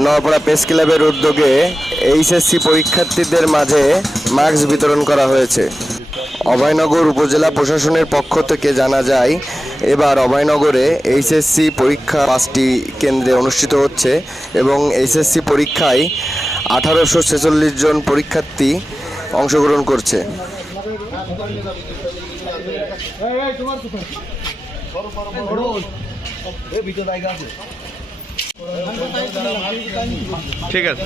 Nowapara press ক্লাবের উদ্যোগে HSC পরীক্ষার্থীদের মাঝে মাস্ক বিতরণ করা হয়েছে। অভয়নগর উপজেলা প্রশাসনের পক্ষ থেকে জানা যায়, এবার অভয়নগরে এইচএসসি পরীক্ষা 5টি কেন্দ্রে অনুষ্ঠিত হচ্ছে এবং এইচএসসি পরীক্ষায় 1846 জন পরীক্ষার্থী অংশগ্রহণ করছে। ঠিক আছে।